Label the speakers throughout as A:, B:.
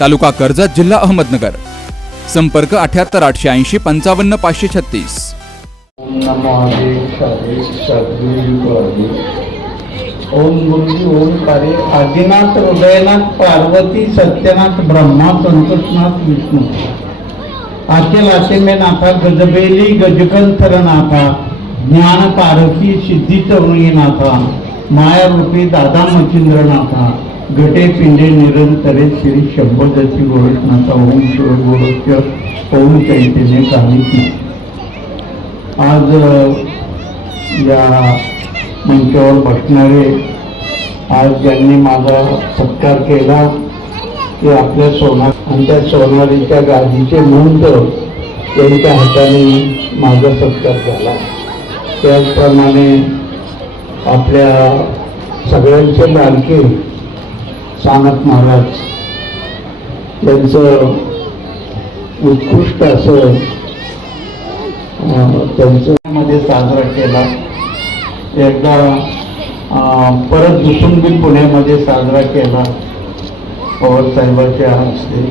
A: तालुका कर्जत जिल्हा अहमदनगर. संपर्क अठ्याहत्तर आठशे ऐंशी पंचावन्न पाचशे छत्तीस.
B: ओम ओम गुरुजी आदिनाथ हृदयनाथ पार्वती सत्यनाथ ब्रह्मा संतोषनाथ विष्णू. अखिल असिमे नाथा गजबेली गजकंथर नाथा ज्ञान पारखी सिद्धी चौणी नाथा माया रूपी दादा मचिंद्र नाथा घटे पिंडे निरंतरे श्री शब्दची गोरखनाथा ओम शिव गोरख्य ओम चैतन्य कालिकी. आज या मंचावर बसणारे आज ज्यांनी माझा सत्कार केला ते आपल्या सोना आमच्या सोनारीच्या गादीचे मंत्र त्यांच्या हाताने माझा सत्कार झाला. त्याचप्रमाणे आपल्या सगळ्यांचे लाडके सानप महाराज त्यांचं उत्कृष्ट असं त्यांच्यामध्ये मध्ये साजरा केला. एकदा परत दुसून बी पुण्यामध्ये साजरा केला पवार साहेबाच्या हस्ते.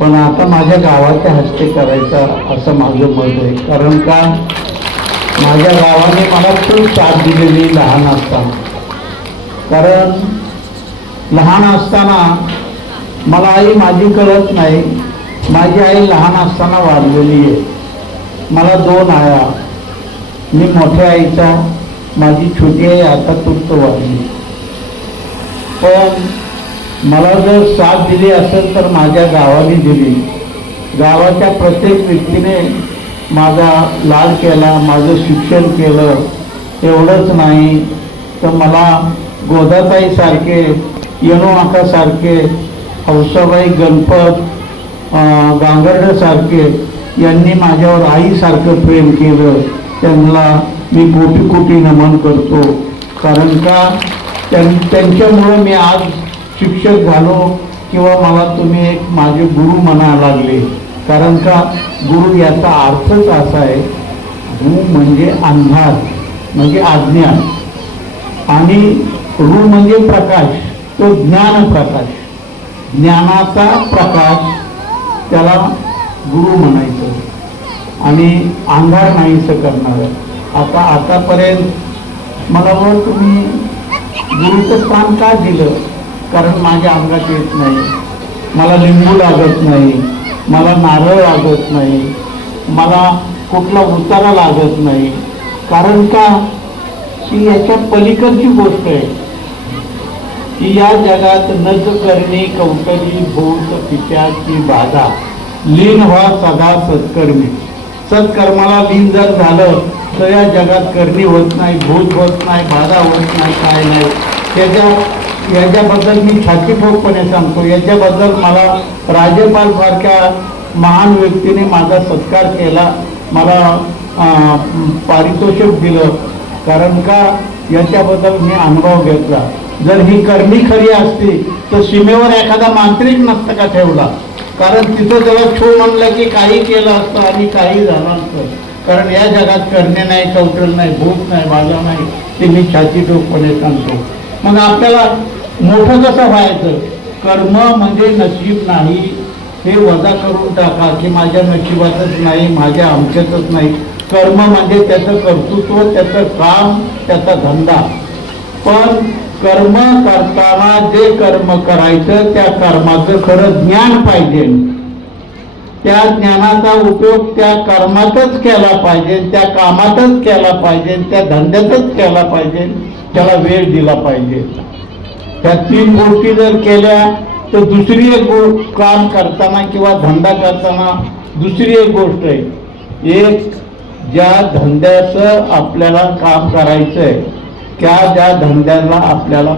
B: पण आता माझ्या गावाच्या हस्ते करायचा असं माझं मत आहे. कारण का? माझ्या गावाने मला खूप साथ दिलेली लहान असताना. कारण लहान असताना मला आई माझी कळत नाही. माझी आई लहान असताना वाढलेली आहे. मला दोन आया. मी मोठ्या आईचा माझी छोटी आई आता तुर्त वाढली. पण मला जर साथ दिली असेल तर माझ्या गावाने दिली. गावाच्या प्रत्येक व्यक्तीने माझा लाड केला माझं शिक्षण केलं. एवढंच नाही तर मला गोदाताईसारखे यनो आकासारखे हौसाबाई गणपत अं, गांगर्डसारखे यांनी माझ्यावर आईसारखं प्रेम केलं. त्यांना मी कोटी कोटी नमन करतो. कारण का? त्यां त्यांच्यामुळं मी आज शिक्षक झालो किंवा मला तुम्ही एक माझे गुरु म्हणायला लागले. कारण का? गुरु याचा अर्थच असा आहे गु म्हणजे अंधार म्हणजे आज्ञान आणि रू म्हणजे प्रकाश. तो ज्ञान प्रकाश ज्ञानाचा प्रकाश त्याला गुरु म्हणायचं. आणि अंधार नाहीसं करणार. आता आतापर्यंत मला वर तुम्ही गुरुचं स्थान का दिलं? कारण माझ्या अंगात येत नाही. मला लिंबू लागत नाही. मला नारळ लागत नाही. मला कुठला उतारा लागत नाही. कारण का? ही याच्या पलीकडची गोष्ट आहे. की या जगात नज करणे कौटली भूत पित्याची बाधा. लीन व्हा सदा सत्कर्मी. सत्कर्माला लीन जर झालं तर या जगात करणी होत नाही भूत होत नाही बाधा होत नाही काय नाही. त्याच्या याच्याबद्दल मी छातीठोकपणे सांगतो. याच्याबद्दल मला राज्यपाल सारख्या महान व्यक्तीने माझा सत्कार केला. मला पारितोषिक दिलं. कारण का? याच्याबद्दल मी अनुभव घेतला. जर ही करणी खरी असती तर सीमेवर एखादा मांत्रिक नसतं का ठेवला? कारण तिथं जेव्हा छो म्हणलं की काही केलं असतं आणि काही झालं असतं. कारण या जगात करणे नाही कौटल नाही भूत नाही बाजा नाही ते मी छाती ठोकपणे सांगतो. मग आपल्याला मोठं कसं व्हायचं? कर्म म्हणजे नशीब नाही. हे वजा करून टाका की माझ्या नशिबातच नाही माझ्या अमक्यातच नाही. कर्म म्हणजे त्याचं कर्तृत्व त्याचं काम त्याचा धंदा. पण कर्म करताना जे कर्म करायचं त्या कर्माचं खरं ज्ञान पाहिजे. त्या ज्ञानाचा उपयोग त्या कर्मातच केला पाहिजे त्या कामातच केला पाहिजे त्या धंद्यातच केला पाहिजे त्याला वेळ दिला पाहिजे. त्या तीन गोष्टी जर केल्या तर दुसरी एक काम करताना किंवा धंदा करताना दुसरी एक गोष्ट आहे. एक ज्या धंद्याचं आपल्याला काम करायचं आहे त्या ज्या धंद्याला आपल्याला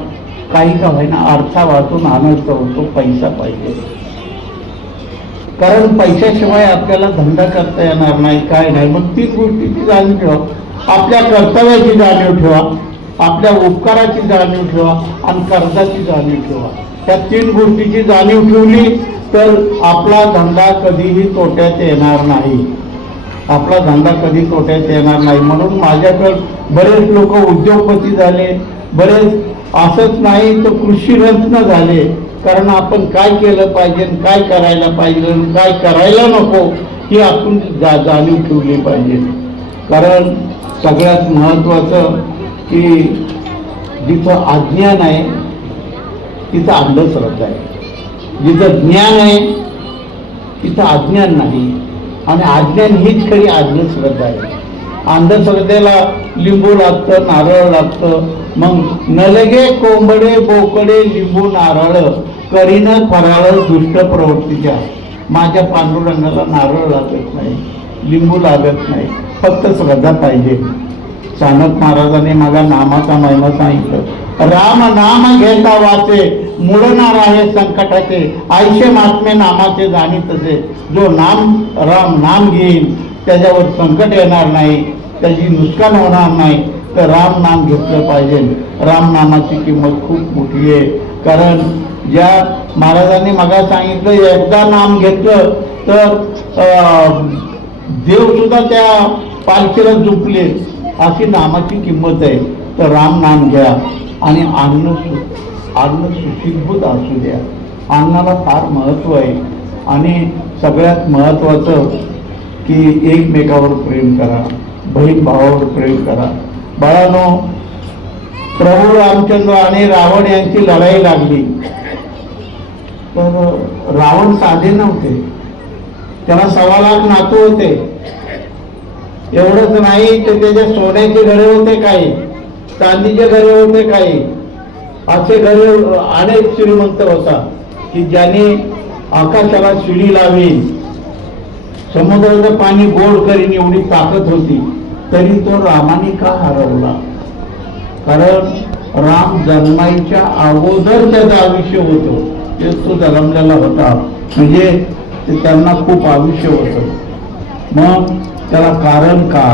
B: काही का होईना अर्था वाटून आनंद होतो पैसा पाहिजे. कारण पैशाशिवाय आपल्याला धंदा करता येणार नाही काय नाही. मग तीन गोष्टीची जाणीव ठेवा. आपल्या कर्तव्याची जाणीव ठेवा. आपल्या उपकाराची जाणीव ठेवा. आणि कर्जाची जाणीव ठेवा. त्या तीन गोष्टीची जाणीव ठेवली तर आपला धंदा कधीही तोट्यात येणार नाही. आपला धंदा कधी तोट्यात येणार नाही. म्हणून माझ्याकडे बरेच लोक उद्योगपती झाले. बरेच असंच नाही तर कृषी रत्न झाले. कारण आपण काय केलं पाहिजे काय करायला पाहिजे आणि काय करायला नको ही आपण जा जाणीव ठेवली पाहिजे. कारण सगळ्यात महत्त्वाचं की जिथं अज्ञान आहे तिथं अंधश्रद्धा आहे. जिथं ज्ञान आहे तिथं अज्ञान नाही. आणि आज्ञान हीच खरी अंधश्रद्धा आहे. अंधश्रद्धेला लिंबू लागतं नारळ लागतं. मग नलगे कोंबडे बोकडे लिंबू नारळ करीन फराळ दुष्ट प्रवृत्तीच्या माझ्या पांडुरंगाला नारळ लागत नाही लिंबू लागत नाही. फक्त श्रद्धा पाहिजे. चाणक महाराजांनी मला नामाचा महिमा सांगितलं. राम नाम घेता वाचे. मुडणार आहे संकटाचे आयशे महात्मे नामाचे जाणीतसे जो नाम राम नाम घेईल त्याच्यावर संकट येणार नाही. त्याची नुकसान होणार नाही. तर राम नाम घेतलं पाहिजे. राम नामाची किंमत खूप मोठी आहे. कारण ज्या महाराजांनी मला सांगितलं एकदा नाम घेतलं तर देवसुद्धा त्या पालखीला झुकले. अशी नामाची किंमत आहे. तर राम नाम घ्या. आणि अन्न अन्न सुशिभूत असू द्या. अन्नाला फार महत्त्व आहे. आणि सगळ्यात महत्त्वाचं की एकमेकावर प्रेम करा. बहीण भावावर प्रेम करा. बाळानो प्रभू रामचंद्र आणि रावण यांची लढाई लागली. तर रावण साधे नव्हते. त्याला सव्वा लाख नातू होते. एवढंच नाही तर त्याच्या सोन्याचे घरे होते काही. चांदीचे घरे होते काही. असे घरे अनेक श्रीमंत होता की ज्याने आकाशाला शिडी लावी. समुद्राचं पाणी गोड करीन एवढी ताकद होती तरी तो रामाने का हरवला? कारण राम जन्मायच्या अगोदर त्याचं आयुष्य होतं ते तो जन्मलेला होता. म्हणजे ते त्यांना खूप आयुष्य होतं. मग त्याला कारण का?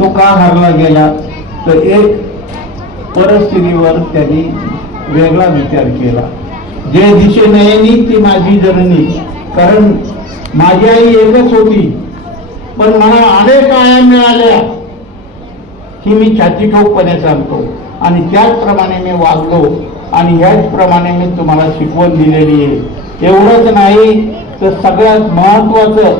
B: तो का हरला गेला? तर एक परिस्थितीवर त्यांनी वेगळा विचार केला. जे दिशे नयनी ती माझी जननी. कारण माझी आई एकच होती. पण मला अनेक आया मिळाल्या की मी छाती ठोकपणे सांगतो आणि त्याचप्रमाणे मी वागलो. आणि ह्याचप्रमाणे मी तुम्हाला शिकवण दिलेली आहे. एवढंच नाही तर सगळ्यात महत्वाचं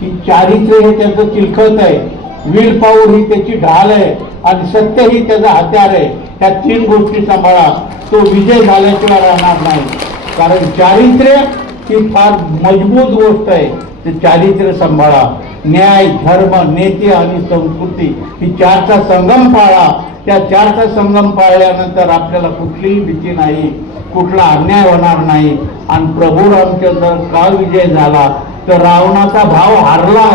B: की चारित्र्य हे त्याचं चिलखत आहे. वीर पाऊर ही त्याची ढाल आहे. आणि सत्य ही त्याचा हत्यार आहे. ह्या तीन गोष्टी सांभाळा तो विजय झाल्याशिवाय राहणार नाही. कारण चारित्र्य ही फार मजबूत गोष्ट आहे. ते चारित्र्य सांभाळा. न्याय धर्म नेते आणि संस्कृती ही चारचा संगम पाळा. त्या चारचा संगम पाळल्यानंतर आपल्याला कुठलीही भीती नाही कुठला अन्याय होणार नाही. आणि प्रभू रामचंद्र का विजय झाला तर रावणाचा भाव हारला.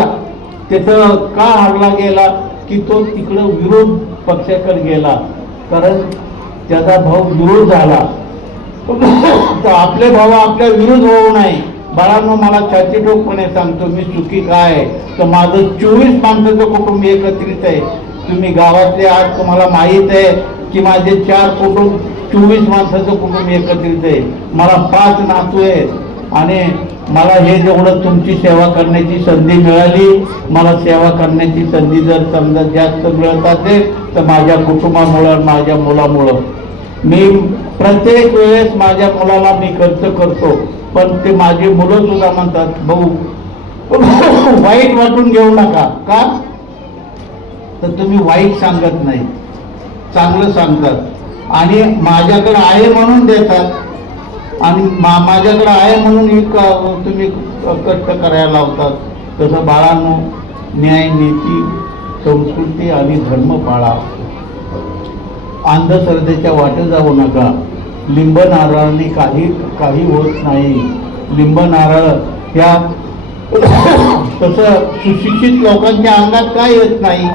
B: त्याचं का हारला गेला? की तो तिकडं विरोध पक्षाकडे गेला. कारण त्याचा भाऊ विरोध झाला तर आपले भाऊ आपल्या विरुद्ध होऊ नाही बाळांनो मला छाती ठोकपणे सांगतो मी चुकी काय? आहे तर माझं चोवीस माणसाचं कुटुंब एकत्रित आहे. तुम्ही गावातले आज तुम्हाला माहीत आहे की माझे चार कुटुंब चोवीस माणसाचं कुटुंब एकत्रित आहे. मला पाच नातू आहेत. आणि मला हे जेवढं तुमची सेवा करण्याची संधी मिळाली मला सेवा करण्याची संधी जर समजा जास्त मिळत असेल तर माझ्या कुटुंबामुळं माझ्या मुलामुळं. मी प्रत्येक वेळेस माझ्या मुलाला मी खर्च करतो पण ते माझी मुलं सुद्धा म्हणतात भाऊ वाईट वाटून घेऊ नका. का? तर तुम्ही वाईट सांगत नाही. चांगलं सांगतात. आणि माझ्याकडे आहे म्हणून देतात. आणि मा माझ्याकडे आहे म्हणून तुम्ही कष्ट करायला लावतात. तसं बाळांनो न्याय नीती संस्कृती आणि धर्म पाळा. अंधश्रद्धेच्या वाटे जाऊ नका. लिंब नारळाने काही काही होत नाही. लिंब नारळ तसं सुशिक्षित लोकांच्या अंगात काय येत नाही?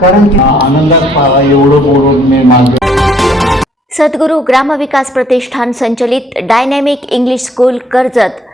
B: कारण की आनंदात पाळा एवढं बोलून मी माझं
C: सद्गुरू ग्रामविकास प्रतिष्ठान संचलित डायनॅमिक इंग्लिश स्कूल कर्जत.